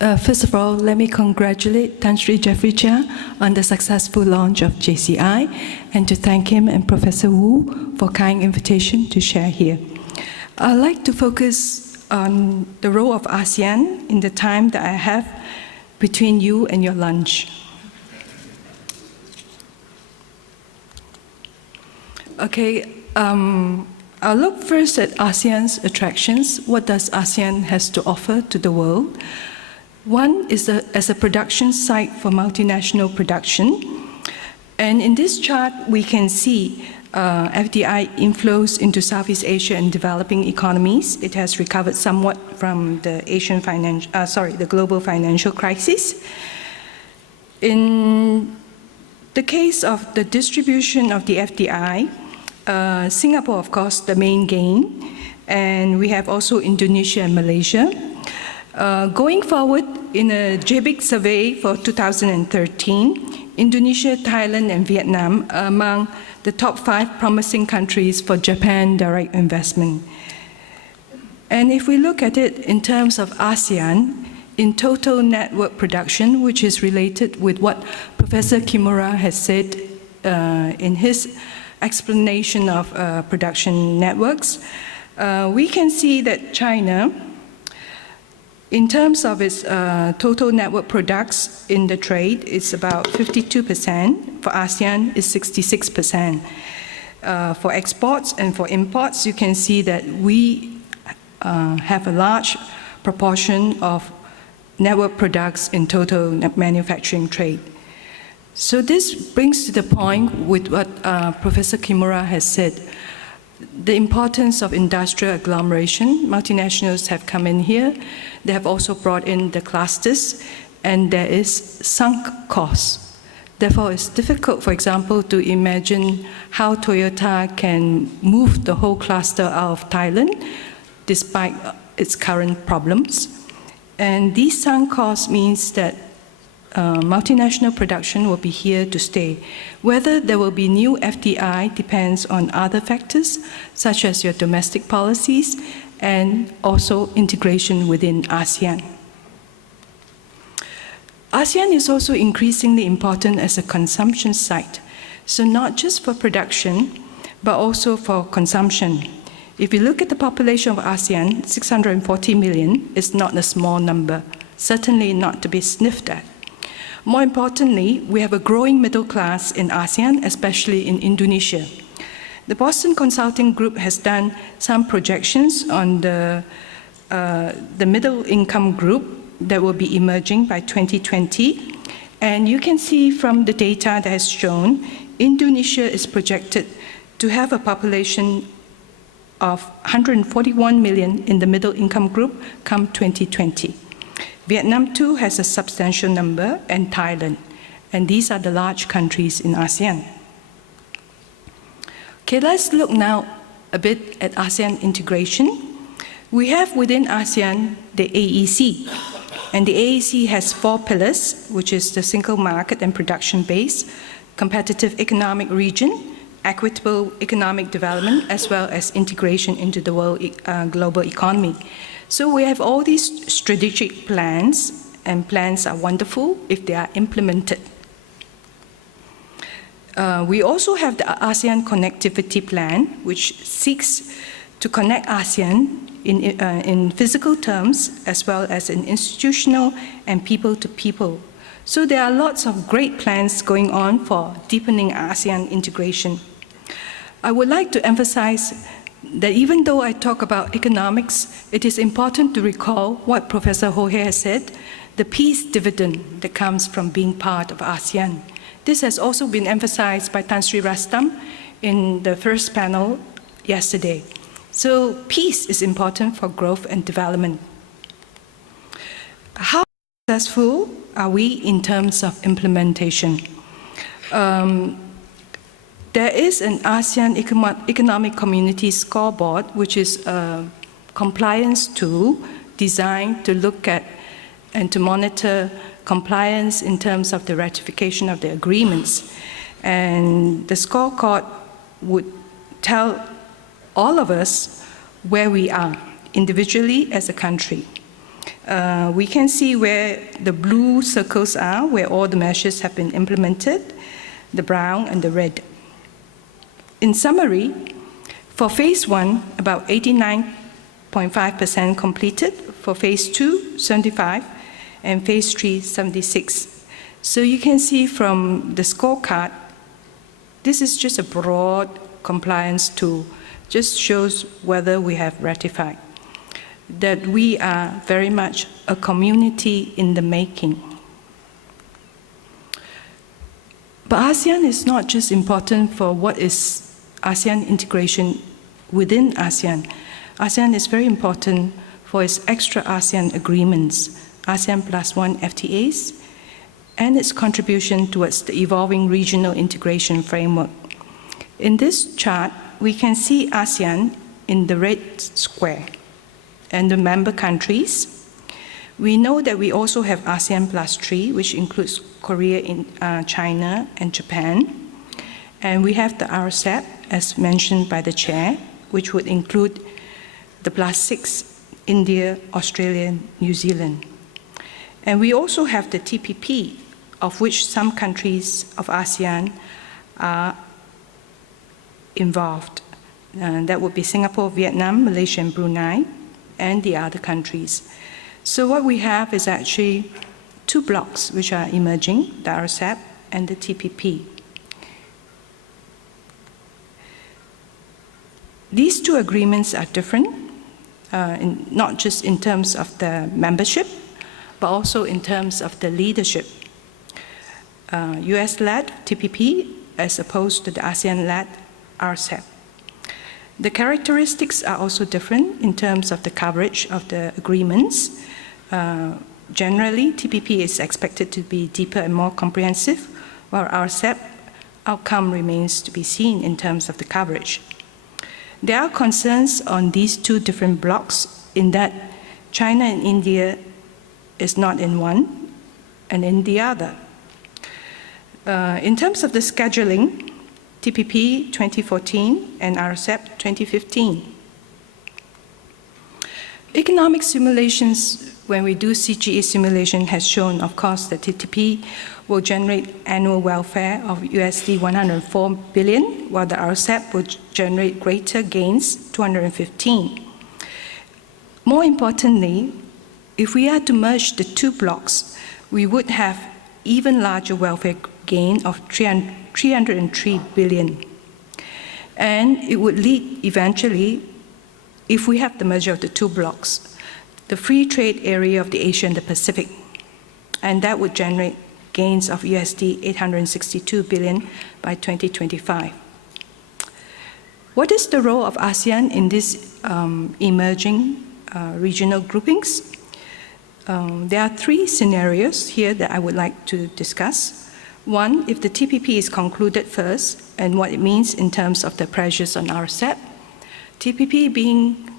First of all, let me congratulate Tan Sri Jeffrey Cheah on the successful launch of JCI and to thank him and Professor Wu for kind invitation to share here. I'd like to focus on the role of ASEAN in the time that I have between you and your lunch. Okay, I'll look first at ASEAN's attractions. What does ASEAN has to offer to the world? One is as a production site for multinational production. And in this chart, we can see FDI inflows into Southeast Asia and developing economies. It has recovered somewhat from the the global financial crisis. In the case of the distribution of the FDI, Singapore, of course, the main gain, and we have also Indonesia and Malaysia. Going forward, in a JBIC survey for 2013, Indonesia, Thailand, and Vietnam are among the top 5 promising countries for Japan direct investment. And if we look at it in terms of ASEAN, in total network production, which is related with what Professor Kimura has said in his explanation of production networks, we can see that China, in terms of its total network products in the trade, it's about 52%. For ASEAN, it's 66%. For exports and for imports, you can see that we have a large proportion of network products in total manufacturing trade. So this brings to the point with what Professor Kimura has said. The importance of industrial agglomeration. Multinationals have come in here. They have also brought in the clusters, and there is sunk costs. Therefore, it's difficult, for example, to imagine how Toyota can move the whole cluster out of Thailand, despite its current problems. And these sunk costs means that multinational production will be here to stay. Whether there will be new FDI depends on other factors, such as your domestic policies and also integration within ASEAN. ASEAN is also increasingly important as a consumption site. So not just for production, but also for consumption. If you look at the population of ASEAN, 640 million is not a small number, certainly not to be sniffed at. More importantly, we have a growing middle class in ASEAN, especially in Indonesia. The Boston Consulting Group has done some projections on the middle income group that will be emerging by 2020. And you can see from the data that has shown, Indonesia is projected to have a population of 141 million in the middle income group come 2020. Vietnam too has a substantial number, and Thailand. And these are the large countries in ASEAN. Okay, let's look now a bit at ASEAN integration. We have within ASEAN the AEC. And the AEC has 4 pillars, which is the single market and production base, competitive economic region, equitable economic development, as well as integration into the world global economy. So we have all these strategic plans, and plans are wonderful if they are implemented. We also have the ASEAN Connectivity Plan, which seeks to connect ASEAN in physical terms, as well as in institutional and people-to-people. So there are lots of great plans going on for deepening ASEAN integration. I would like to emphasize that even though I talk about economics, it is important to recall what Professor Ho has said, the peace dividend that comes from being part of ASEAN. This has also been emphasized by Tan Sri Rastam in the first panel yesterday. So peace is important for growth and development. How successful are we in terms of implementation? There is an ASEAN Economic Community Scoreboard, which is a compliance tool designed to look at and to monitor compliance in terms of the ratification of the agreements. And the scorecard would tell all of us where we are individually as a country. We can see where the blue circles are, where all the measures have been implemented, the brown and the red. In summary, for phase 1, about 89.5% completed, for phase 2, 75%, and phase 3, 76%. So you can see from the scorecard, this is just a broad compliance tool, just shows whether we have ratified, that we are very much a community in the making. But ASEAN is not just important for what is ASEAN integration within ASEAN. ASEAN is very important for its extra-ASEAN agreements, ASEAN +1 FTAs, and its contribution towards the evolving regional integration framework. In this chart, we can see ASEAN in the red square and the member countries. We know that we also have ASEAN +3, which includes Korea, China, and Japan. And we have the RCEP, as mentioned by the chair, which would include the +6, India, Australia, New Zealand. And we also have the TPP, of which some countries of ASEAN are involved. That would be Singapore, Vietnam, Malaysia, and Brunei, and the other countries. So what we have is actually two blocks which are emerging, the RCEP and the TPP. These two agreements are different, not just in terms of the membership, but also in terms of the leadership. US-led TPP as opposed to the ASEAN-led RCEP. The characteristics are also different in terms of the coverage of the agreements. Generally, TPP is expected to be deeper and more comprehensive, while RCEP outcome remains to be seen in terms of the coverage. There are concerns on these two different blocks in that China and India is not in one and in the other. In terms of the scheduling, TPP 2014 and RCEP 2015. Economic simulations, when we do CGE simulation, has shown, of course, that TPP will generate annual welfare of USD 104 billion, while the RCEP will generate greater gains, 215. More importantly, if we are to merge the two blocks, we would have even larger welfare gain of 303 billion. And it would lead eventually, if we have the merger of the two blocks, the free trade area of the Asia and the Pacific, and that would generate gains of USD 862 billion by 2025. What is the role of ASEAN in these emerging regional groupings? There are three scenarios here that I would like to discuss. One, if the TPP is concluded first, and what it means in terms of the pressures on RCEP. TPP being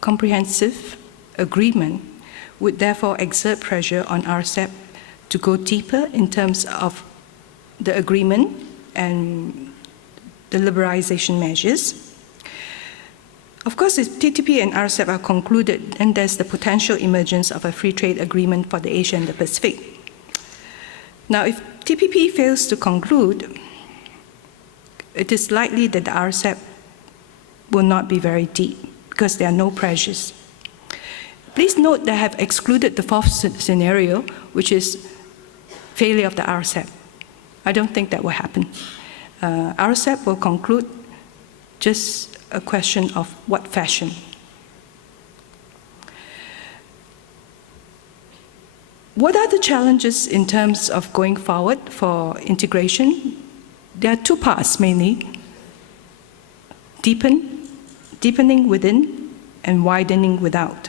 comprehensive agreement would therefore exert pressure on RCEP to go deeper in terms of the agreement and the liberalization measures. Of course, if TPP and RCEP are concluded, then there's the potential emergence of a free trade agreement for the Asia and the Pacific. Now, if TPP fails to conclude, it is likely that the RCEP will not be very deep because there are no pressures. Please note that I have excluded the fourth scenario, which is failure of the RCEP. I don't think that will happen. RCEP will conclude, just a question of what fashion. What are the challenges in terms of going forward for integration? There are two parts mainly: deepening within and widening without.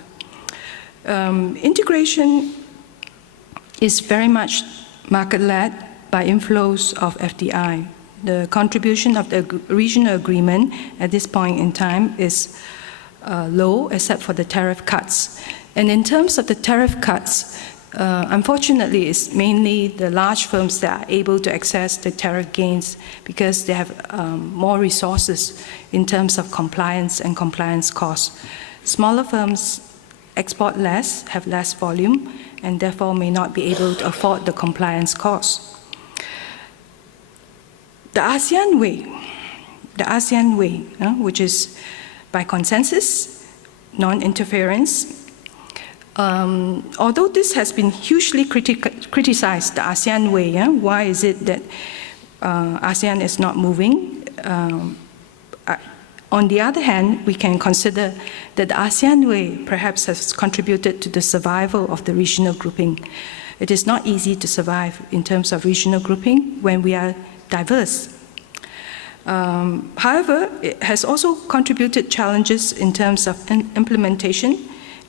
Integration is very much market-led by inflows of FDI. The contribution of the regional agreement at this point in time is low, except for the tariff cuts. And in terms of the tariff cuts, unfortunately, it's mainly the large firms that are able to access the tariff gains because they have more resources in terms of compliance and compliance costs. Smaller firms export less, have less volume, and therefore may not be able to afford the compliance costs. The ASEAN way, which is by consensus, non-interference. Although this has been hugely criticized, the ASEAN way, why is it that ASEAN is not moving? On the other hand, we can consider that the ASEAN way perhaps has contributed to the survival of the regional grouping. It is not easy to survive in terms of regional grouping when we are diverse. However, it has also contributed challenges in terms of implementation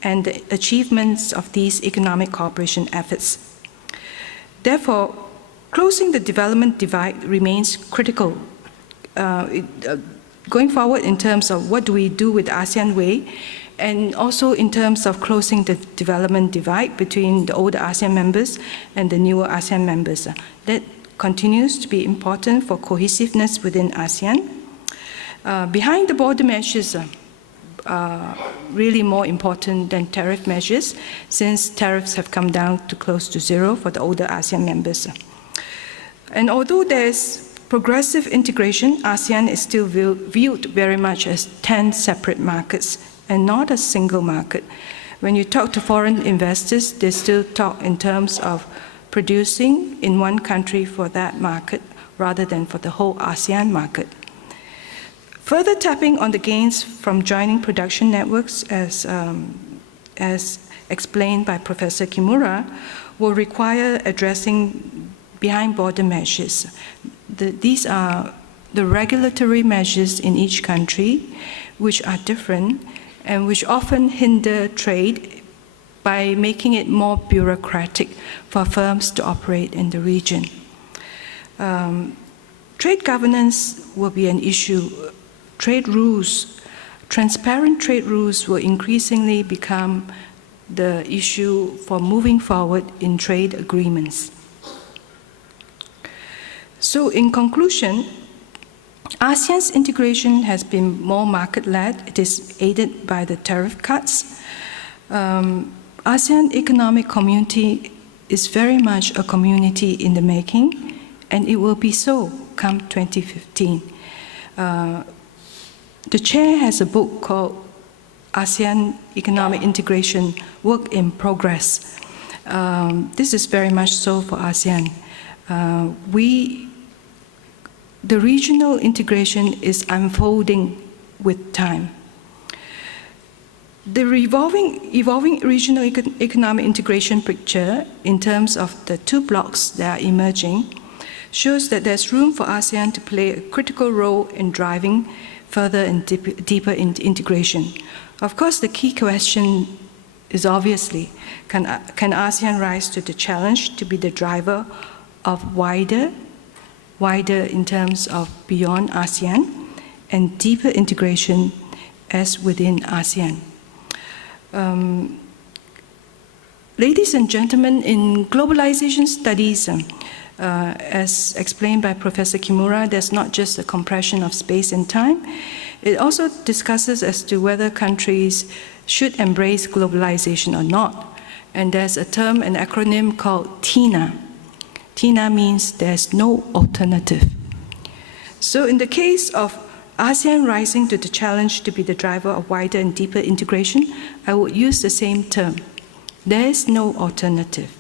and the achievements of these economic cooperation efforts. Therefore, closing the development divide remains critical. Going forward in terms of what do we do with the ASEAN way, and also in terms of closing the development divide between the older ASEAN members and the newer ASEAN members. That continues to be important for cohesiveness within ASEAN. Behind the border measures are really more important than tariff measures, since tariffs have come down to close to zero for the older ASEAN members. And although there's progressive integration, ASEAN is still viewed very much as 10 separate markets and not a single market. When you talk to foreign investors, they still talk in terms of producing in one country for that market rather than for the whole ASEAN market. Further tapping on the gains from joining production networks, as explained by Professor Kimura, will require addressing behind border measures. These are the regulatory measures in each country, which are different and which often hinder trade by making it more bureaucratic for firms to operate in the region. Trade governance will be an issue. Trade rules, transparent trade rules will increasingly become the issue for moving forward in trade agreements. So in conclusion, ASEAN's integration has been more market-led. It is aided by the tariff cuts. ASEAN Economic Community is very much a community in the making, and it will be so come 2015. The chair has a book called ASEAN Economic Integration, Work in Progress. This is very much so for ASEAN. The regional integration is unfolding with time. The evolving regional economic integration picture in terms of the two blocks that are emerging shows that there's room for ASEAN to play a critical role in driving further and deeper integration. Of course, the key question is obviously, can ASEAN rise to the challenge to be the driver of wider in terms of beyond ASEAN and deeper integration as within ASEAN. Ladies and gentlemen, in globalization studies, as explained by Professor Kimura, there's not just a compression of space and time. It also discusses as to whether countries should embrace globalization or not. And there's a term, an acronym called TINA. TINA means there's no alternative. So in the case of ASEAN rising to the challenge to be the driver of wider and deeper integration, I would use the same term. There is no alternative.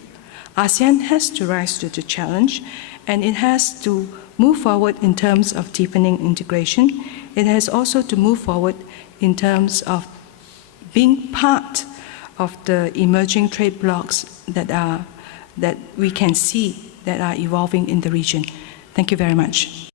ASEAN has to rise to the challenge, and it has to move forward in terms of deepening integration. It has also to move forward in terms of being part of the emerging trade blocs that we can see that are evolving in the region. Thank you very much.